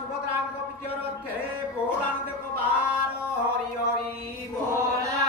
सुभद्रांग पित्योर थे भोलानंद को बार हरि हरि भोला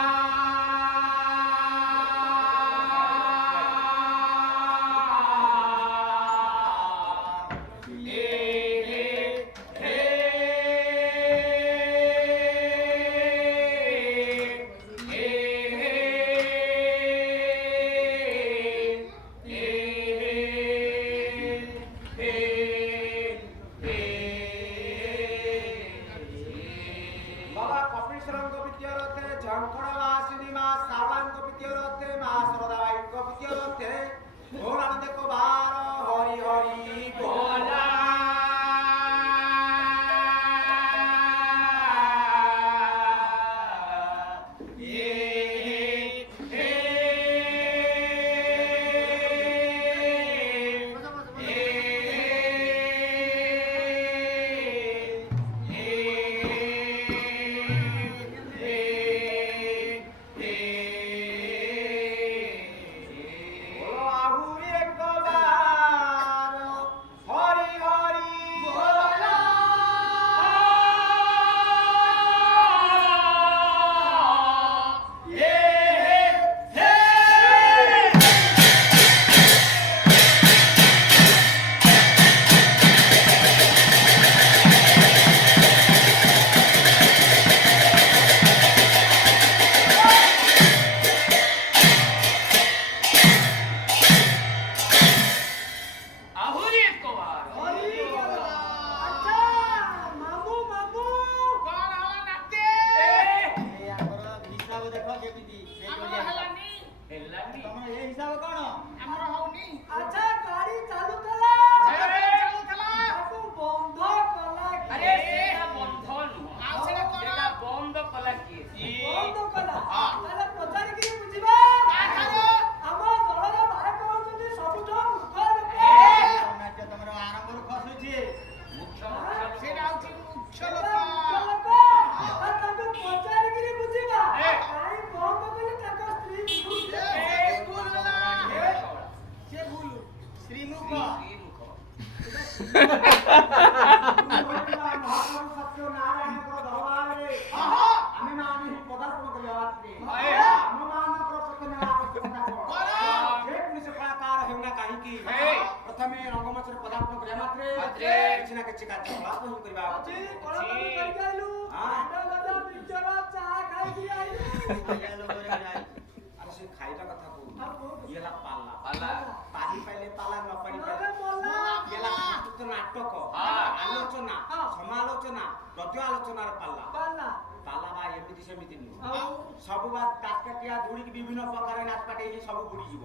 सब बात काटकाटिया धूड़ी की विभिन्न प्रकार नाचपाटे सब बुड़ी जीव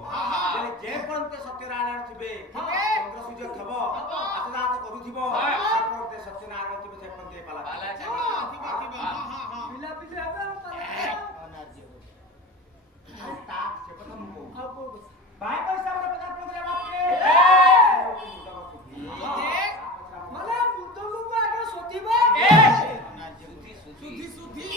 जे पर्यंत सत्यनारायण थिबे चंद्र सूर्य थबो आसदात करूथिबो से पर्यंत सत्यनारायण थिबे से पर्यंत पाला मिला पिले ता से प्रथम को भाई पैसा बड़ा पदार्थ को देख मला मुद्दो को आगे सोतीबो सुधी सुधी